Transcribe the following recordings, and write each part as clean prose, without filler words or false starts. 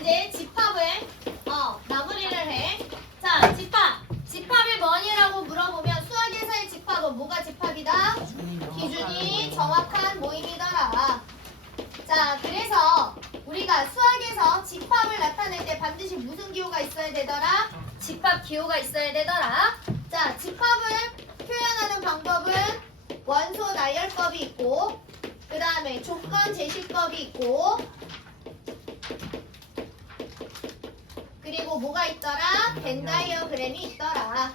이제 집합을 마무리를 해. 자, 집합이 뭐니라고 물어보면 수학에서의 집합은 뭐가 집합이다? 기준이 정확한 모임이더라. 자, 그래서 우리가 수학에서 집합을 나타낼 때 반드시 무슨 기호가 있어야 되더라? 집합 기호가 있어야 되더라. 자, 집합을 표현하는 방법은 원소 나열법이 있고, 그 다음에 조건 제시법이 있고, 그리고 뭐가 있더라? 벤 다이어그램이 있더라.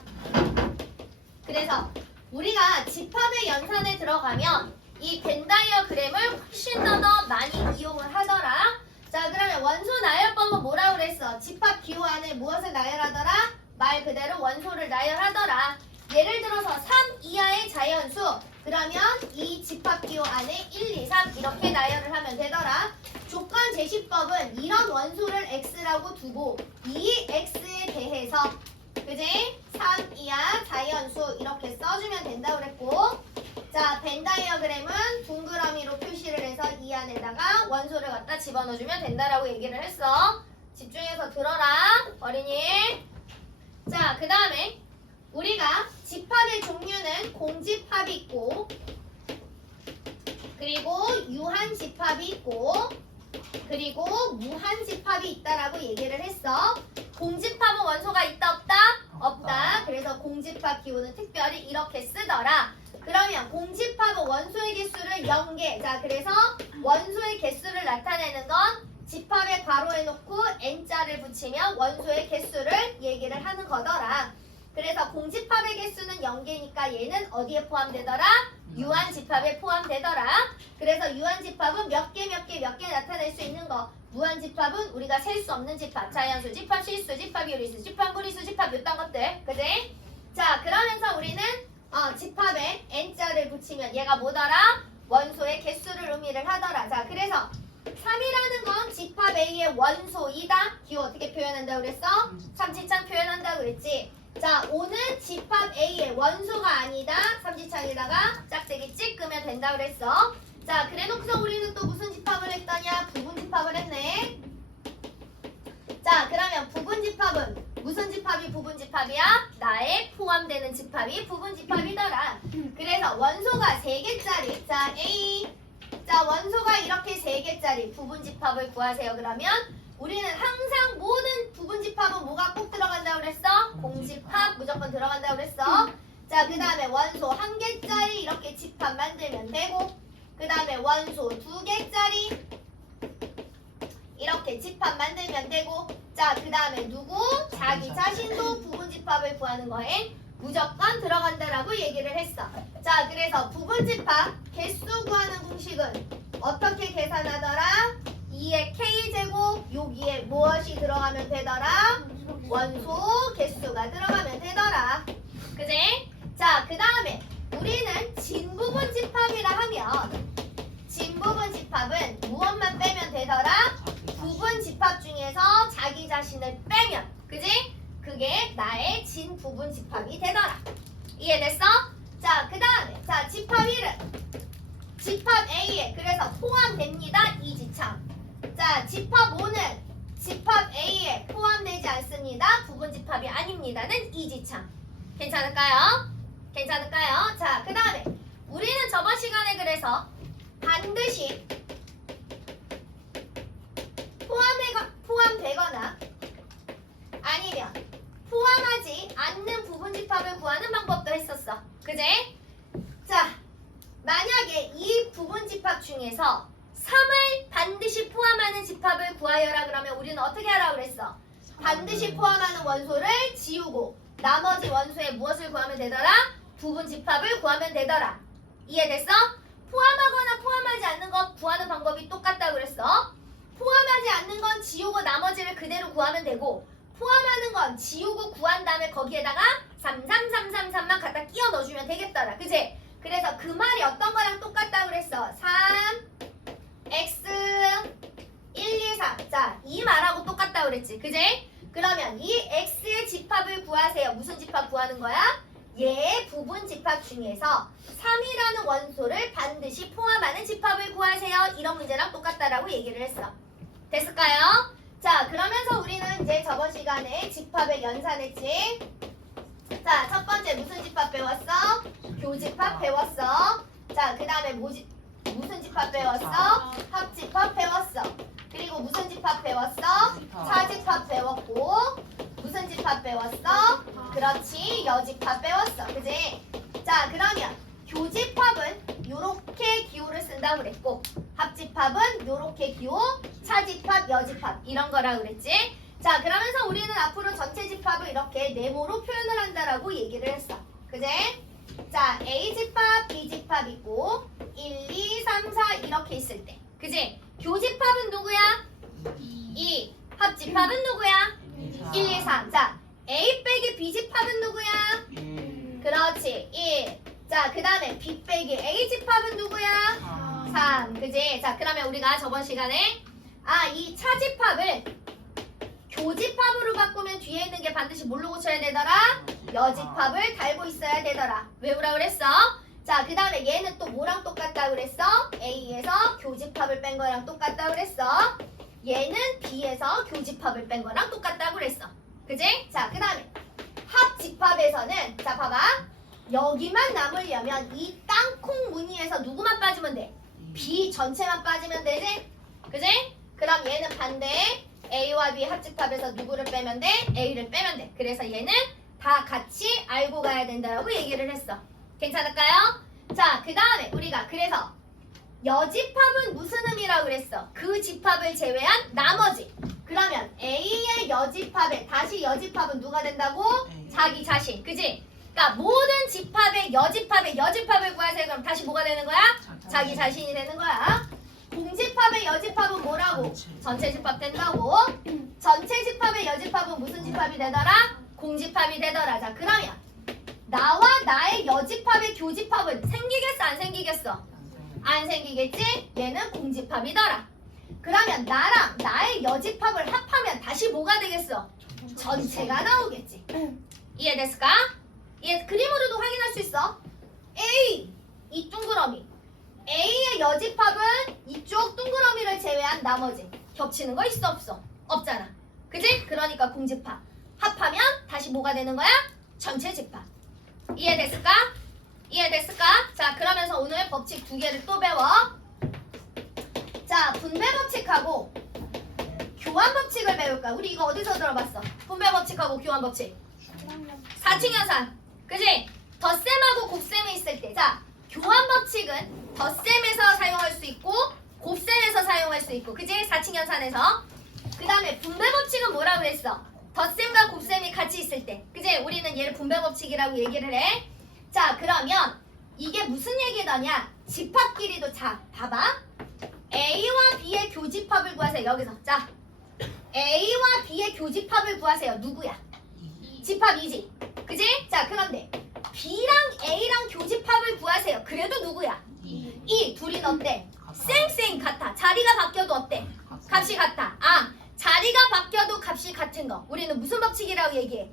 그래서 우리가 집합의 연산에 들어가면 이 벤 다이어그램을 훨씬 더 많이 이용을 하더라. 자, 그러면 원소 나열법은 뭐라고 그랬어? 집합 기호 안에 무엇을 나열하더라? 말 그대로 원소를 나열하더라. 예를 들어서 3 이하의 자연수, 그러면 이 집합 기호 안에 1, 2, 3 이렇게 나열을 하면 되더라. 조건 제시법은 이런 원소를 x라고 두고 이 x에 대해서, 그지? 3 이하 자연수 이렇게 써주면 된다고 그랬고, 자, 벤 다이어그램은 동그라미로 표시를 해서 이 안에다가 원소를 갖다 집어넣어주면 된다라고 얘기를 했어. 집중해서 들어라, 어린이. 자, 그 다음에 우리가 집합의 종류는 공집합이 있고, 그리고 유한집합이 있고, 그리고 무한집합이 있다라고 얘기를 했어. 공집합은 원소가 있다 없다? 없다. 그래서 공집합 기호는 특별히 이렇게 쓰더라. 그러면 공집합은 원소의 개수를 0개. 자, 그래서 원소의 개수를 나타내는 건 집합에 괄호에 놓고 n자를 붙이면 원소의 개수를 얘기를 하는 거더라. 그래서 공집합의 개수는 0개니까 얘는 어디에 포함되더라? 유한집합에 포함되더라. 그래서 유한집합은 몇 개 나타낼 수 있는 거. 무한집합은 우리가 셀 수 없는 집합. 자연수, 집합, 실수, 집합, 요리수, 집합, 무리수, 집합 이딴 것들. 그지? 자, 그러면서 우리는 집합에 n자를 붙이면 얘가 뭐더라? 원소의 개수를 의미를 하더라. 자, 그래서 3이라는 건 집합 A의 원소이다. 기호 어떻게 표현한다고 그랬어? 삼지창 표현한다고 그랬지. 자, 5는 집합 A의 원소가 아니다. 삼지창에다가 짝대기 찍으면 된다고 그랬어. 자, 그래놓고서 우리는 또 무슨 집합을 했더냐? 부분집합을 했네. 자, 그러면 부분집합은 무슨 집합이 부분집합이야? 나에 포함되는 집합이 부분집합이더라. 그래서 원소가 3개짜리. 자, A. 자, 원소가 이렇게 3개짜리 부분집합을 구하세요. 그러면 우리는 항상 모든 부분집합은 뭐가 꼭 들어간다고 그랬어? 공집합 무조건 들어간다고 그랬어. 자, 그 다음에 원소 1개짜리 이렇게 집합 만들면 되고, 그 다음에 원소 2개짜리 이렇게 집합 만들면 되고, 자, 그 다음에 누구? 자기 자신도 부분집합을 구하는 거에 무조건 들어간다라고 얘기를 했어. 자, 그래서 부분집합 개수 구하는 공식은 어떻게 계산하더라? 2의 k제곱, 여기에 무엇이 들어가면 되더라? 원소 개수가 들어가면 되더라. 그지? 자, 그 다음에 우리는 진부분집합이라 하면 진부분집합은 무엇만 빼면 되더라? 부분집합 중에서 자기 자신을 빼면, 그지? 그게 나의 진부분집합이 되더라. 이해됐어? 자, 그 다음에 자, 집합 1은 집합 A에 그래서 포함됩니다. 이지창. 자, 집합 5는 집합 A에 포함되지 않습니다. 부분집합이 아닙니다는 이지창. 괜찮을까요? 괜찮을까요? 자, 그 다음에 우리는 저번 시간에 그래서 반드시 포함되거나 아니면 포함하지 않는 부분집합을 구하는 방법도 했었어. 그제? 자, 만약에 이 부분집합 중에서 3을 반드시 포함하는 집합을 구하여라 그러면 우리는 어떻게 하라고 그랬어? 반드시 포함하는 원소를 지우고 나머지 원소에 무엇을 구하면 되더라? 부분집합을 구하면 되더라. 이해됐어? 포함하거나 포함하지 않는 것 구하는 방법이 똑같다고 그랬어. 포함하지 않는 건 지우고 나머지를 그대로 구하면 되고, 포함하는 건 지우고 구한 다음에 거기에다가 33333만 갖다 끼워 넣어주면 되겠더라. 그치? 그래서 그 말이 어떤 거랑 똑같다고 그랬어? 3 x 1, 2, 3. 자, 이 말하고 똑같다고 그랬지. 그치? 그러면 이 x의 집합을 구하세요. 무슨 집합 구하는 거야? 얘의 부분집합 중에서 3이라는 원소를 반드시 포함하는 집합을 구하세요. 이런 문제랑 똑같다라고 얘기를 했어. 됐을까요? 자, 그러면서 우리는 이제 저번 시간에 집합을 연산했지. 자, 첫 번째 무슨 집합 배웠어? 교집합 배웠어. 자, 그 다음에 무슨 집합 배웠어? 합집합 배웠어. 그리고 무슨 집합 배웠어? 차집합 배웠고. 무슨 집합 배웠어? 그렇지, 여집합 배웠어. 그지? 자, 그러면 교집합은 요렇게 기호를 쓴다고 그랬고, 합집합은 요렇게 기호, 차집합, 여집합 이런 거라 그랬지? 자, 그러면서 우리는 앞으로 전체 집합을 이렇게 네모로 표현을 한다라고 얘기를 했어. 그지? 자, A집합, B집합 있고 1, 2, 3, 4 이렇게 있을 때. 그지? 교집합은 누구야? 2. 합집합은 누구야? 1, 2, 3. 자, A 빼기 B집합은 누구야? 그렇지, 1. 자, 그 다음에 B 빼기 A집합은 누구야? 3. 그지? 자, 그러면 우리가 저번 시간에 이 차집합을 교집합으로 바꾸면 뒤에 있는 게 반드시 뭘로 고쳐야 되더라? 여집합을 달고 있어야 되더라. 외우라 그랬어? 자, 그 다음에 얘는 또 뭐랑 똑같다 그랬어? A에서 교집합을 뺀 거랑 똑같다 그랬어. 얘는 B에서 교집합을 뺀 거랑 똑같다 그랬어. 그지? 자, 그 다음에 합집합에서는 자, 봐봐. 여기만 남으려면 이 땅콩 무늬에서 누구만 빠지면 돼? B 전체만 빠지면 되지? 그지? 그럼 얘는 반대. A와 B 합집합에서 누구를 빼면 돼? A를 빼면 돼. 그래서 얘는 다 같이 알고 가야 된다고 얘기를 했어. 괜찮을까요? 자, 그 다음에 우리가 그래서 여집합은 무슨 의미라고 그랬어? 그 집합을 제외한 나머지. 그러면 A의 여집합에 다시 여집합은 누가 된다고? 자기 자신. 그지? 그러니까 모든 집합의 여집합을 구하세요. 그럼 다시 뭐가 되는 거야? 자기 자신이 되는 거야. 공집합의 여집합은 뭐라고? 전체 집합 된다고. 전체 집합의 여집합은 무슨 집합이 되더라? 공집합이 되더라. 자, 그러면 나와 나의 여집합의 교집합은 생기겠어? 안 생기겠어? 안 생기겠지? 얘는 공집합이더라. 그러면 나랑 나의 여집합을 합하면 다시 뭐가 되겠어? 전체가 나오겠지. 이해됐을까? 그림으로도 확인할 수 있어. A 이 둥그러미 A의 여집합은 이쪽 둥그러미를 제외한 나머지. 겹치는 거 있어 없어? 없잖아. 그지? 그러니까 공집합. 합하면 다시 뭐가 되는 거야? 전체 집합. 이해됐을까? 이해됐을까? 자, 그러면서 오늘 법칙 두 개를 또 배워. 자, 분배 법칙하고 교환 법칙을 배울까? 우리 이거 어디서 들어봤어? 분배 법칙하고 교환 법칙. 4층 연산. 그지? 덧셈하고 곱셈이 있을 때. 자, 교환 법칙은 덧셈에서 사용할 수 있고 곱셈에서 사용할 수 있고. 그지? 4층 연산에서. 그 다음에 분배 법칙은 뭐라고 그랬어? 덧셈과 곱셈이 같이 있을 때. 그지? 우리는 얘를 분배 법칙이라고 얘기를 해. 자, 그러면 이게 무슨 얘기더냐? 집합 길이도. 자, 봐봐. A와 B의 교집합을 구하세요. 여기서. 자, A와 B의 교집합을 구하세요. 누구야? 집합이지. 그지? 자, 그런데 B랑 A랑 교집합을 구하세요. 그래도 누구야? 이 둘이 어때? 쌩쌩 같아. 자리가 바뀌어도 어때? 값이 같아. 자리가 바뀌어도 값이 같은 거. 우리는 무슨 법칙이라고 얘기해?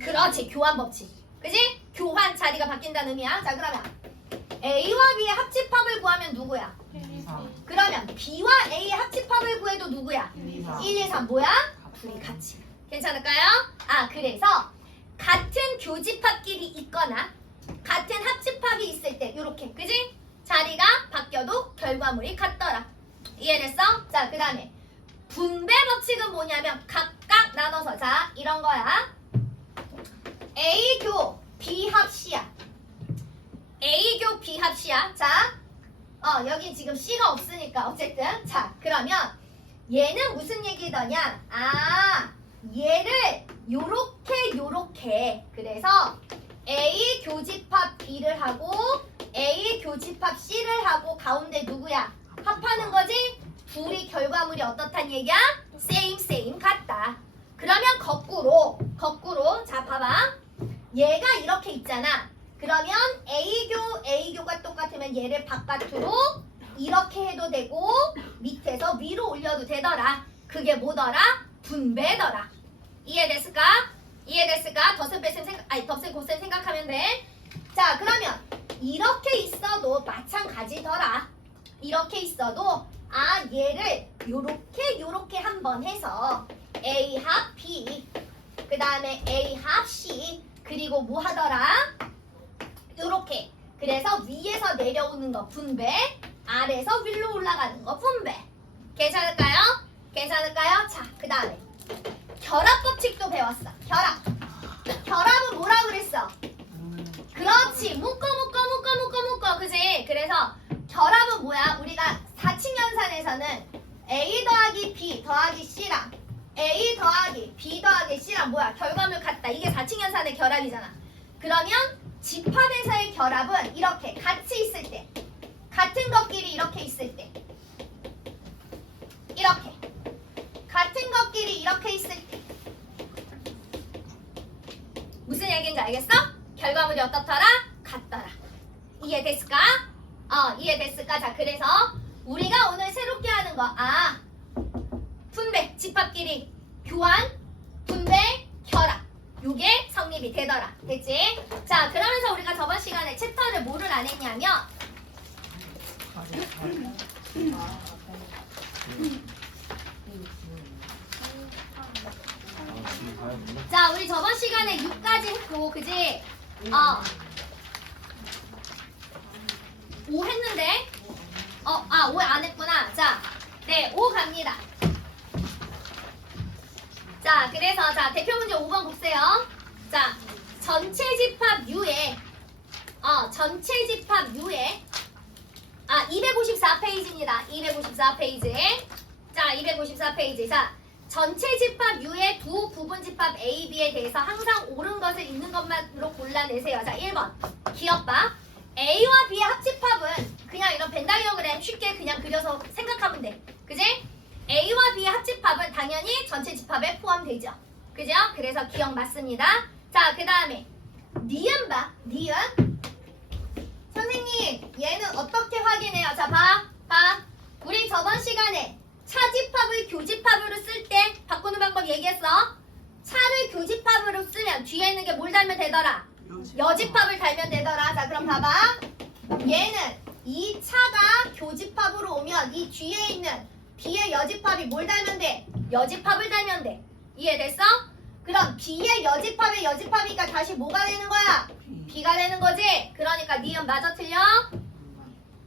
그렇지, 교환 법칙. 그지? 교환, 자리가 바뀐다는 의미야. 자, 그러면 A와 B의 합집합을 구하면 누구야? 그러면 B와 A의 합집합을 구해도 누구야? 1, 2, 3 뭐야? 둘이 같이. 괜찮을까요? 그래서 같은 교집합끼리 있거나 같은 합집합이 있을 때 요렇게. 그지? 자리가 바뀌어도 결과물이 같더라. 이해됐어? 자, 그 다음에 분배 법칙은 뭐냐면 각각 나눠서. 자, 이런 거야. A교 B합시야. A교 B합시야. 자, 여기 지금 C가 없으니까 어쨌든. 자, 그러면 얘는 무슨 얘기더냐? 얘를 요렇게. 그래서 A 교집합 B를 하고 A 교집합 C를 하고 가운데 누구야? 합하는 거지? 둘이 결과물이 어떻단 얘기야? same 같다. 그러면 거꾸로. 자, 봐봐. 얘가 이렇게 있잖아. 그러면 A교가 똑같으면 얘를 바깥으로 이렇게 해도 되고 밑에서 위로 올려도 되더라. 그게 뭐더라? 분배더라. 이해됐을까? 덧셈 곱셈 생각하면 돼. 자, 그러면 이렇게 있어도 마찬가지더라. 이렇게 있어도 얘를 요렇게 한번 해서 A 합 B, 그 다음에 A 합 C, 그리고 뭐 하더라? 요렇게. 그래서 위에서 내려오는 거 분배, 아래에서 위로 올라가는 거 분배. 괜찮을까요? 괜찮을까요? 자, 그 다음에 결합 법칙도 배웠어. 결합. 결합은 뭐라고 그랬어? 그렇지. 묶어. 그지? 그래서 결합은 뭐야? 우리가 4층 연산에서는 A 더하기 B 더하기 C랑 A 더하기 B 더하기 C랑 뭐야? 결과물 같다. 이게 4층 연산의 결합이잖아. 그러면 집합에서의 결합은 이렇게 같이 있을 때, 같은 것끼리 이렇게 있을 때, 이렇게 같은 것끼리 이렇게 있을 때 무슨 얘기인지 알겠어? 결과물이 어떻더라? 같더라. 이해됐을까? 이해됐을까? 자, 그래서 우리가 오늘 새롭게 하는 거, 분배, 집합끼리 교환, 분배, 결합. 요게 성립이 되더라. 됐지? 자, 그러면서 우리가 저번 시간에 챕터를 뭐를 안 했냐면 자, 우리 저번 시간에 6까지 했고, 그지? 5 했는데 5 안 했구나. 자, 네, 5 갑니다. 자, 그래서 자, 대표 문제 5번 보세요. 자, 전체 집합 U에 전체 집합 U에 254페이지입니다. 254페이지. 자, 254페이지. 자, 전체 집합 U의 두 부분 집합 A, B에 대해서 항상 옳은 것을 있는 것만으로 골라내세요. 자, 1번. 기억봐. A와 B의 합집합은 그냥 이런 벤다이어그램 쉽게 그냥 그려서 생각하면 돼. 그지? A와 B의 합집합은 당연히 전체 집합에 포함되죠. 그죠? 그래서 기억 맞습니다. 자, 그 다음에 니은 봐. 니은. 선생님, 얘는 어떻게 확인해요? 자, 봐. 우리 저번 시간에 차집합을 교집합으로 쓸 때 바꾸는 방법 얘기했어. 차를 교집합으로 쓰면 뒤에 있는 게 뭘 달면 되더라? 여집합을 달면 되더라. 자, 그럼 봐봐. 얘는 이 차가 교집합으로 오면 이 뒤에 있는 B의 여집합이 뭘 달면 돼? 여집합을 달면 돼. 이해됐어? 그럼 B의 여집합의 여집합이니까 다시 뭐가 되는 거야? B가 되는 거지? 그러니까 니은 맞아 틀려?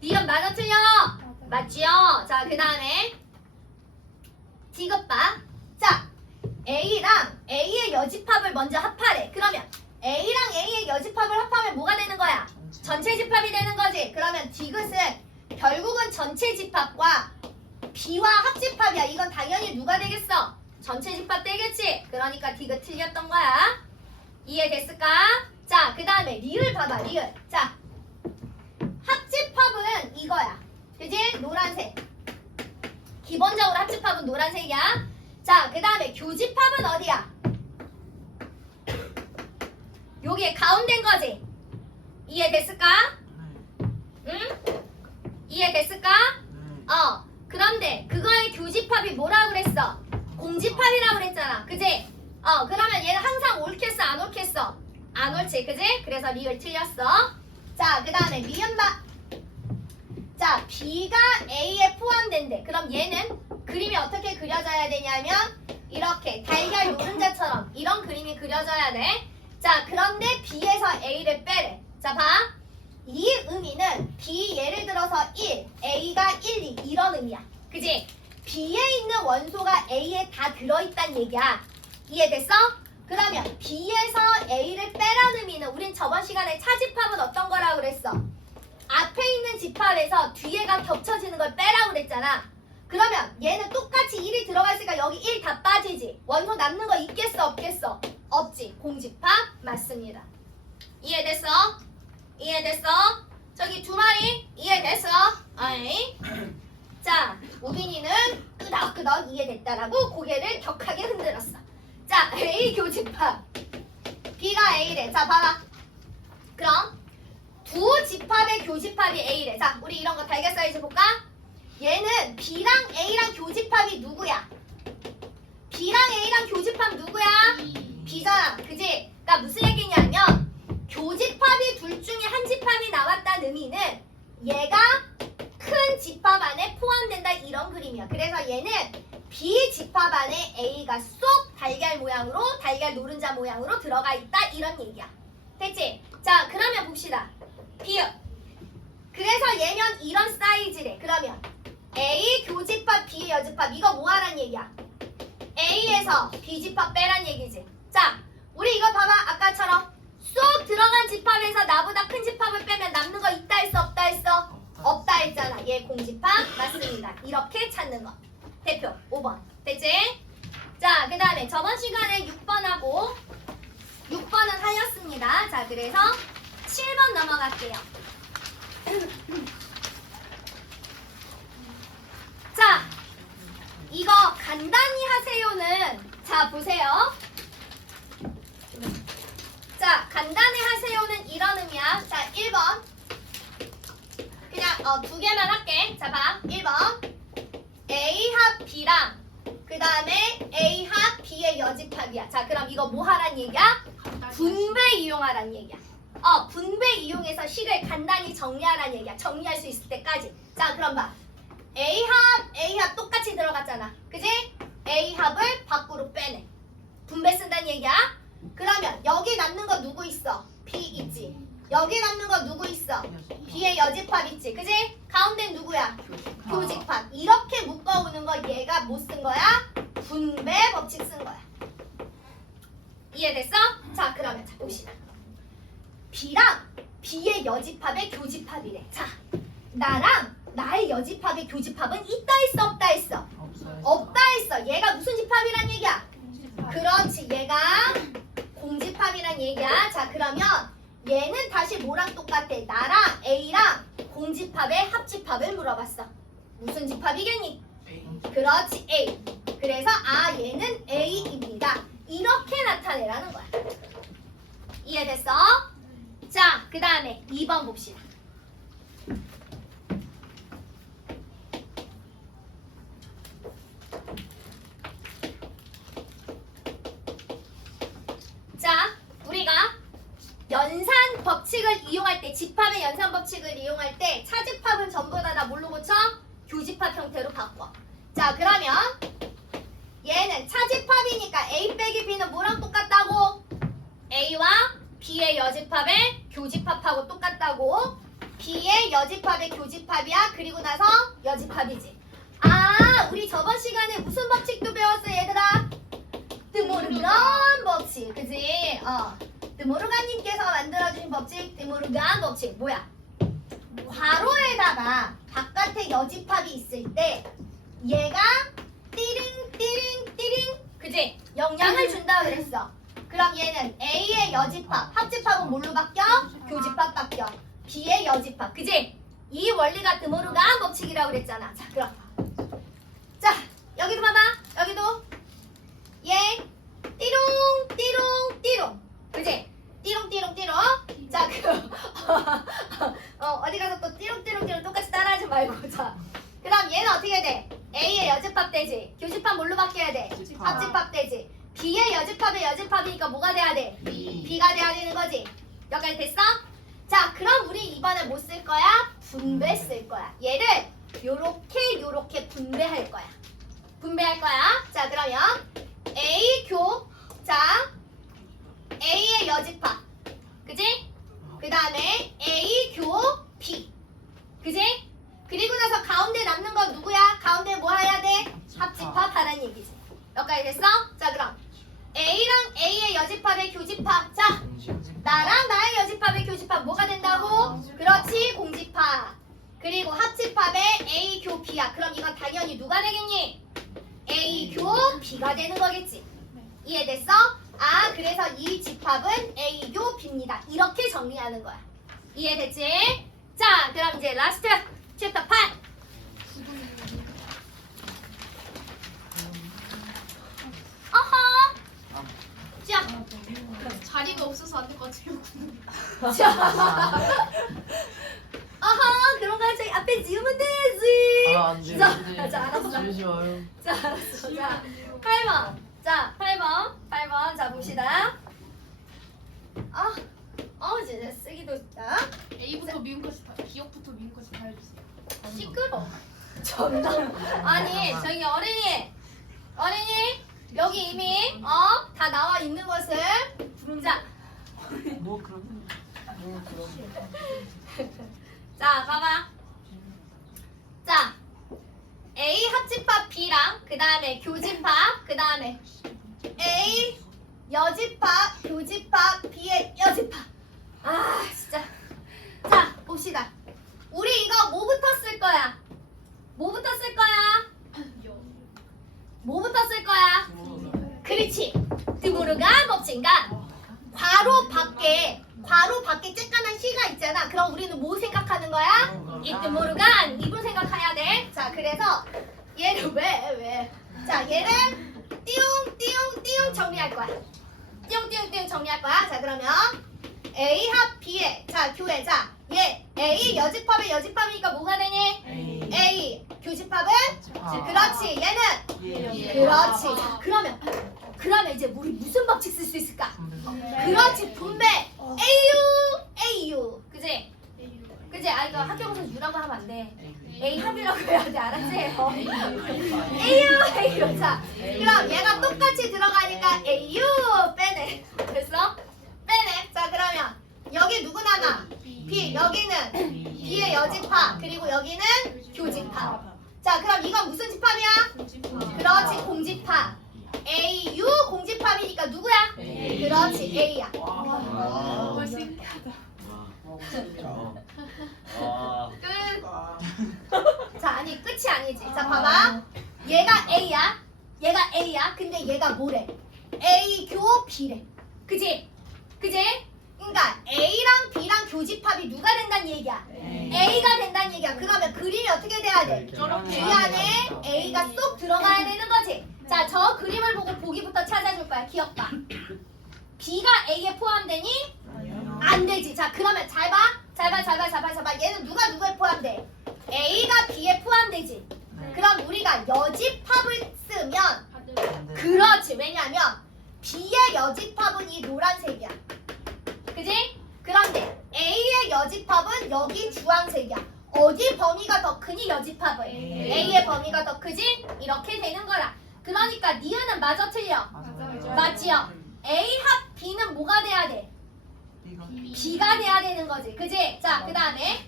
니은 맞아 틀려? 맞지요? 자, 그 다음에 디귿 봐. 자, A랑 A의 여집합을 먼저 합하래. 그러면 A랑 A의 여집합을 합하면 뭐가 되는 거야? 전체 집합이 되는 거지. 그러면 디귿은 결국은 전체 집합과 B와 합집합이야. 이건 당연히 누가 되겠어? 전체 집합 되겠지? 그러니까 디귿 틀렸던 거야. 이해됐을까? 자, 그 다음에 리을 봐봐. 리을. 자, 합집합은 이거야. 그지? 노란색. 기본적으로 합집합은 노란색이야. 자, 그 다음에 교집합은 어디야? 여기에 가운데인 거지? 이해됐을까? 응? 이해됐을까? 그런데 그거의 교집합이 뭐라고 그랬어? 공집합이라고 그랬잖아. 그지? 그러면 얘는 항상 옳겠어? 안 옳겠어? 안 옳지. 그지? 그래서 리을 틀렸어. 자, 그 다음에 미음 봐. 자, B가 A에 포함된대. 그럼 얘는 그림이 어떻게 그려져야 되냐면 이렇게 달걀 노른자처럼 이런 그림이 그려져야 돼. 자, 그런데 B에서 A를 빼래. 자, 봐. 이 의미는 B 예를 들어서 1, A가 1, 2 이런 의미야. 그지? B에 있는 원소가 A에 다 들어있단 얘기야. 이해됐어? 그러면 B에서 A를 빼라는 의미는 우린 저번 시간에 차집합은 어떤 거라고 그랬어? 앞에 있는 집합에서 뒤에가 겹쳐지는 걸 빼라고 그랬잖아. 그러면 얘는 똑같이 1이 들어가 있으니까 여기 1 다 빠지지. 원소 남는 거 있겠어 없겠어? 없지. 공집합 맞습니다. 이해됐어? 이해됐어? 저기 두 마리 이해됐어? 어이. 자, 우빈이는 끄덕끄덕 이해됐다라고 고개를 격하게 흔들었어. 자, A 교집합 B가 A래. 자, 봐봐. 그럼 두 집합의 교집합이 A래. 자, 우리 이런 거 달걀 사이즈 볼까? 얘는 B랑 A랑 교집합이 누구야? B랑 A랑 교집합 누구야? B잖아. 그지? 그러니까 무슨 얘기냐면 교집합이 둘 중에 한 집합이 나왔다는 의미는 얘가 큰 집합 안에 포함된다 이런 그림이야. 선생님이야. 그래서 얘는 B 집합 안에 A가 쏙 달걀 모양으로 달걀 노른자 모양으로 들어가 있다 이런 얘기야. 됐지? 자 그러면 봅시다. 비읍. 그래서 얘면 이런 사이즈래. 그러면 A 교집합 B의 여집합 이거 뭐 하란 얘기야? A에서 B 집합 빼란 얘기지. 자 우리 이거 봐봐. 아까처럼 쏙 들어간 집합에서 나보다 큰 집합을 빼면 남는 거 있다 했어 없다 했어? 없다 했잖아. 얘 공집합 맞습니다. 이렇게 찾는 거. 대표 5번. 됐지? 자 그 다음에 저번 시간에 6번하고 6번은 하였습니다. 자 그래서 7번 넘어갈게요. 자 이거 간단히 하세요는 자 보세요. 자 간단히 하세요는 이런 의미야. 자 1번 그냥 두 개만 할게. 자 봐. 1번 A 합 B랑 그 다음에 A 합 B의 여집합이야. 자 그럼 이거 뭐 하란 얘기야? 분배 이용하란 얘기야. 분배 이용해서 식을 간단히 정리하란 얘기야. 정리할 수 있을 때까지. 자 그럼 봐. A 합 똑같이 들어갔잖아. 그지? A 합을 밖으로 빼내. 분배 쓴다는 얘기야. 그러면 여기 남는 거 누구 있어? B 있지. 여기 남는 거 누구 있어? B의 여집합 있지. 그지? 가운데 누구야? 교집합. 이렇게 묶어오는 거 얘가 뭐 쓴 거야? 분배 법칙 쓴 거야. 이해됐어? 자 그러면 자 봅시다. B랑 B의 여집합의 교집합이래. 자 나랑 나의 여집합의 교집합은 있다 했어 없다 했어? 없다 했어. 얘가 무슨 집합이란 얘기야? 그렇지. 얘가 공집합이란 얘기야. 자 그러면 얘는 다시 뭐랑 똑같아? 나랑 A랑 공집합의 합집합을 물어봤어. 무슨 집합이겠니? 그렇지 A. 그래서 얘는 A입니다. 이렇게 나타내라는 거야. 이해됐어? 자 그 다음에 2번 봅시다. 자 우리가 연산 법칙을 이용할 때 집합의 연산 법칙을 이용할 때 차집합은 전부 다 뭘로 고쳐? 교집합 형태로 바꿔. 자 그러면 얘는 차집합이니까 A 빼기 B는 뭐랑 똑같다고? A와 B의 여집합의 교집합하고 똑같다고. B의 여집합의 교집합이야. 그리고 나서 여집합이지. 우리 저번 시간에 무슨 법칙도 배웠어 얘들아? 드모르간 법칙. 그지? 드모르간님께서 만들어주신 법칙 드모르간 법칙 뭐야? 괄호에다가 바깥에 여집합이 있을 때 얘가 띠링 띠링 띠링 그지? 영향을 준다 그랬어. 그럼 얘는 A의 여집합 합집합은 뭘로 바뀌어? 교집합 바뀌어. B의 여집합 그지? 이 원리가 드모르간 법칙이라고 그랬잖아. 자 그럼 자 여기도 봐봐. 여기도 얘 띠롱 띠롱 띠롱 그지? 띠롱 띠롱 띠롱. 자 그럼 어디 가서 또 띠롱 띠롱 띠롱 똑같이 따라하지 말고. 자 그럼 얘는 어떻게 돼? A의 여집합 되지. 교집합 뭘로 바뀌어야 돼? 합집합 되지. B의 여집합의 여집합이니까 뭐가 돼야 돼? B가 돼야 되는 거지. 여기까지 됐어? 자 그럼 우리 이번에 뭐 쓸 거야? 분배 쓸 거야. 얘를 요렇게 분배할 거야. 분배할 거야. 자 그러면 A 교 자 A의 여집합 그지? 그 다음에 A 교 B 그지? 그리고 나서 가운데 남는 건 누구야? 가운데 뭐 해야 돼? 합집합 하라는 얘기지. 여기까지 됐어? 자 그럼 A랑 A의 여집합의 교집합. 자 나랑 나의 여집합의 교집합 뭐가 된다고? 그렇지 공집합. 그리고 합집합의 A 교 B야. 그럼 이건 당연히 누가 되겠니? A 교 B가 되는 거겠지. 이해됐어? 그래서 이 집합은 A 교 B입니다. 이렇게 정리하는 거야. 이해됐지? 자 그럼 이제 라스트 챕터 8. 어허. 자 자리가 없어서 안 될 것 같아요. 그런 거 저기 앞에 지우면 되지. 안 돼. 자, 알았어. 지우지 마요. 자, 알았어. 자, 8번. 자, 8번. 자, 봅시다. 진짜 쓰기도 있다. A부터 미음까지 다, 기억부터 미음까지 다 해주세요. 시끄러. 정답. 아니 저기 어린이 여기 이미 다 나와 있는 것을 자. 자 봐봐. 자 A 합집합 B랑 그 다음에 교집합 그 다음에 A 여집합 교집합 B의 여집합. 아 진짜. 자 봅시다. 우리 이거 뭐부터 쓸 거야? 뭐부터 쓸 거야? 뭐부터 쓸 거야? 그렇지. 드모르간 법칙인가? 괄호 밖에 쬐깐한 C가 있잖아. 그럼 우리는 뭐 생각하는 거야? 이 드모르간 이분 생각해야 돼. 자 그래서 얘를 왜? 자 얘를 띠용 정리할 거야. 띠용 정리할 거야. 자 그러면 A 합 B의 자 교회 얘 A 여집합이니까 뭐가 되니? A 교집합은? 그렇지 얘는? 그렇지. 자 그러면 이제 우리 무슨 법칙 쓸 수 있을까? 그렇지 분배 AU 그지? 아 이거 학교에서 U라고 하면 안 돼. A 합이라고 해야 돼 알았지? AU 자 그럼 얘가 똑같이 들어가니까 AU 빼네. 됐어? 빼네. 자 그러면 여기 누구 남아? B 여기는 B의 여집합 그리고 여기는 교집합. 자 그럼 이건 무슨 집합이야? 그렇지 공집합. AU 공집합이니까 누구야? 그렇지 A야. 끝. 자 아니 끝이 아니지. 자 봐봐. 얘가 A야. 근데 얘가 뭐래? A 교 B래. 그지? 그러니까 A랑 B랑 교집합이 누가 된다는 얘기야? A가 된다는 얘기야. 그러면 그림이 어떻게 돼야 돼? B 안에 A가 쏙 들어가야 되는 거지. 자, 저 그림을 보고 보기부터 찾아줄 거야. 기억봐. B가 A에 포함되니? 안 되지. 자, 그러면 잘 봐. 얘는 누구에 포함돼? A가 B에 포함되지. 그럼 우리가 여집합을 쓰면 그렇지. 왜냐면 B의 여집합은 이 노란색이야. 그지? 그런데 A의 여집합은 여기 주황색이야. 어디 범위가 더 크니 여집합은? A의 범위가 더 크지? 이렇게 되는 거라. 그러니까 니은은 맞아 틀려? 맞지요? A 합 B는 뭐가 돼야 돼? B가 돼야 되는 거지. 그지? 자, 그 다음에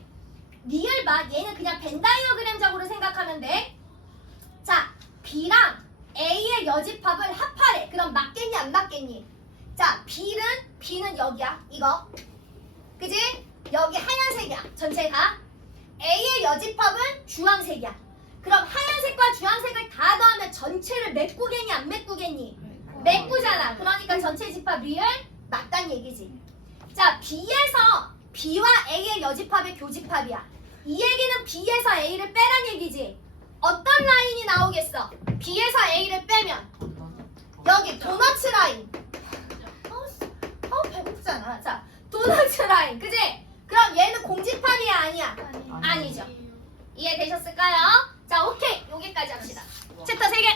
리을 봐. 얘는 그냥 벤 다이어그램적으로 생각하면 돼. 자, B랑 A의 여집합을 합하래. 그럼 맞겠니 안 맞겠니? 자, B는 여기야. 이거. 그지? 여기 하얀색이야. 전체가. A의 여집합은 주황색이야. 그럼 하얀색과 주황색을 다 더하면 전체를 메꾸겠니 안 메꾸겠니? 메꾸잖아. 그러니까 전체 집합 리을 맞단 얘기지. 자, B에서 B와 A의 여집합의 교집합이야. 이 얘기는 B에서 A를 빼란 얘기지. 어떤 라인이 나오겠어? B에서 A를 빼면 여기 도너츠 라인. 배고프잖아. 자, 도너츠 라인. 그지? 그럼 얘는 공집합이야 아니야? 아니죠. 이해되셨을까요? 자, 오케이. 여기까지 합시다. 챕터 3개.